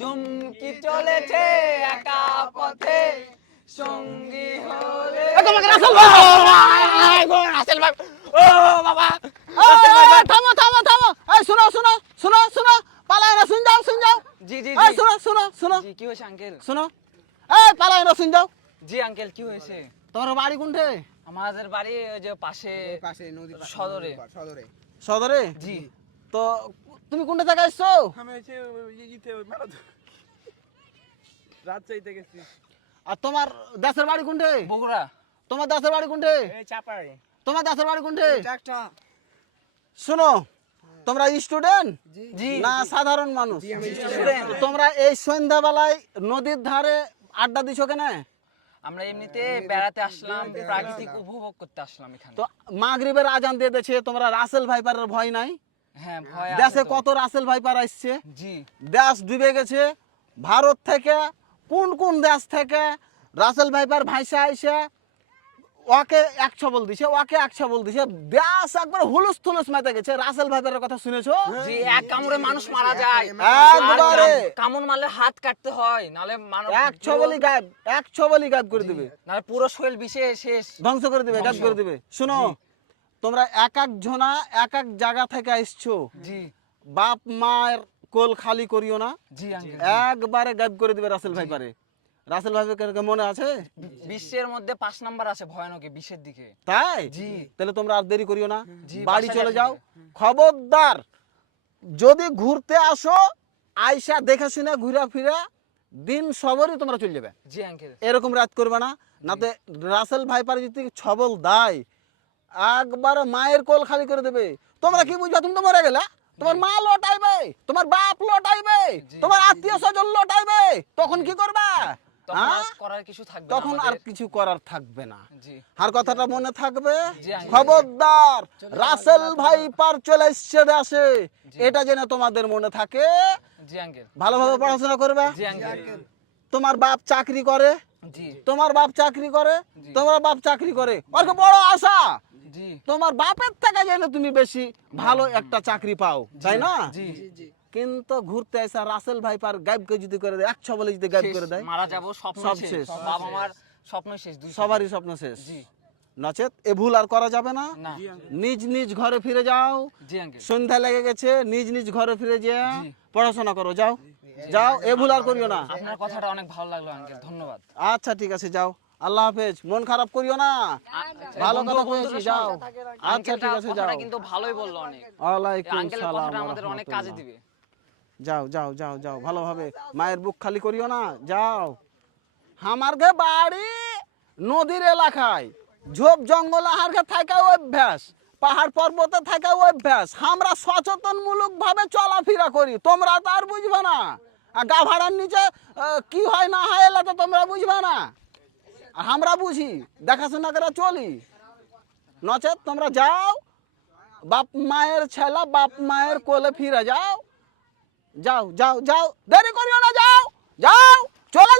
চুমকি চলেছে একা পথে। সঙ্গী হলে তোমাকে রাসেল ভাই গো রাসেল ভাই। ও বাবা। থামো থামো থামো। এই শোনো শোনো শোনো শোনো। পালায় না শুন যাও শুন যাও। জি জি এই জি। শোনো শোনো শোনো। জি কি হয়েছে আঙ্কেল শোনো। এই পালায় না শুন যাও। জি আঙ্কেল কি হয়েছে? তোমার বাড়ি কোনটে আমাদের বাড়ি ওই যে পাশে পাশে নদী সদরে। সদরে। সদরে? জি। তো তুমি কোনটা জায়গায় এসছো? আমি ওই ইতে মেলা রাজশাহীতে গেছি আর তোমার দেশের বাড়ি কোনটে? বগুড়া। তোমার দেশের বাড়ি কোনটে? এই চাপাই তোমার দেশের বাড়ি কোনটে? একটা। শোনো তোমরা স্টুডেন্ট? জি। না সাধারণ মানুষ? তোমরা এই সন্ধ্যাবেলায় নদীর ধারে আড্ডা দিছো কেন? আমরা এমনিতে বেড়াতে আসলাম প্রাকৃতিক উপভোগ করতে আসলাম এখানে। তো মাগরিবের আজান দিয়ে দিয়েছে তোমরা রাসেল ভাইপারের ভয় নাই? দেশে কত রাসেল ভাইপার আসছে? দেশ ডুবে গেছে। ভারত থেকে কোন কোন দেশ থেকে রাসেল ভাইপার ভাইসা আইসে ওকে এক ছবল দিছে ওকে এক ছবল দিছে। দেশ একবার হুলুস থুলুস মেতে গেছে। রাসেল ভাইপারের কথা শুনেছো? জি এক কামড়ে মানুষ মারা যায়। একবারে। কামড় মারলে হাত কাটতে হয় নালে মানুষ এক ছবলি গায়েব এক ছবলি গায়েব করে দিবে। নালে পুরো শরীর বিষে শেষ। ধ্বংস করে দিবে গায়েব করে দিবে। শুনো তোমরা এক এক জনা এক এক জায়গা থেকে আসছো। জি। বাপ মায়ের কোল খালি করিও না। জি একবারে গায়েব করে দিবে রাসেল ভাইপারে। রাসেল ভাইপারকে মনে আছে? বিশ্বের মধ্যে পাঁচ নাম্বার আছে ভয়ানকে বিশ্বের দিকে। তাই? জি। তাহলে তোমরা আর দেরি করিও না। বাড়ি চলে যাও। খবরদার যদি ঘুরতে আসো আইসা দেখে শুনে ঘুরে ফিরে দিন সবরই তোমরা চলে যাবে। জি আঙ্কেল। এরকম রাত করবে না। নাতে রাসেল ভাইপার যদি ছবল দেয় একবার মায়ের কোল খালি করে দেবে। তোমরা কি বুঝবা? তুমি তো মরে গেলে তোমার মা লটাইবে তোমার বাপ লটাইবে। তোমার আত্মীয় স্বজন লটাইবে। তখন কি করবা? তখন আর হ্যাঁ? কিছু থাকবে না তখন আর। কিছু করার থাকবে না। আর কথাটা মনে থাকবে? খবরদার রাসেল ভাই পার চলে এসছে দেশে। এটা যেন তোমাদের মনে থাকে। ভালোভাবে পড়াশোনা করবে? তোমার বাপ চাকরি করে? তোমার বাপ চাকরি করে তোমার বাপ চাকরি করে। ওর বড় আশা? তোমার বাপের থেকে যেন তুমি বেশি ভালো একটা চাকরি পাও তাই না? কিন্তু ঘুরতে আসা রাসেল ভাই পার গায়েবকে যদি করে দেয় একশো বলে যদি শেষ, করে দেয় মারা যাব সব শেষ। বাবা স্বপ্ন শেষ সবারই স্বপ্ন শেষ। নচেত এ ভুল আর করা যাবে না। না। নিজ নিজ ঘরে ফিরে যাও। সন্ধ্যা লেগে গেছে নিজ নিজ ঘরে ফিরে যেয়ে পড়াশোনা করো যাও। যাও এ ভুল আর করিও না। আপনার কথাটা অনেক ভালো লাগল আঙ্কেল ধন্যবাদ। আচ্ছা ঠিক আছে যাও। আল্লাহ হাফেজ মন খারাপ করিও না। ভালো কথা কয়েছি যাও। আচ্ছা ঠিক আছে যাও। কিন্তু ভালোই বলল অনেক। ওয়ালাইকুম সালাম আমাদের অনেক কাজে দিবে। যাও যাও যাও যাও ভালোভাবে। মায়ের বুক খালি করিও না। যাও। আমার ঘে বাড়ি নদীর এলাকায়। ঝোপ জঙ্গল আহার ঘে থাকা অভ্যাস। পাহাড় পর্বতে থাকা অভ্যাস। আমরা সচেতনমূলক ভাবে চলাফেরা করি। তোমরা তো আর বুঝবে না। আর গা ভাড়ার নিচে কি হয় না হয় এলা তো তোমরা বুঝবে না। আর আমরা বুঝি, দেখাশোনা করে চলি। নচেত তোমরা যাও, বাপ মায়ের ছেলা বাপ মায়ের কোলে ফিরে যাও। যাও যাও যাও। দেরি করিও না, যাও যাও, চলে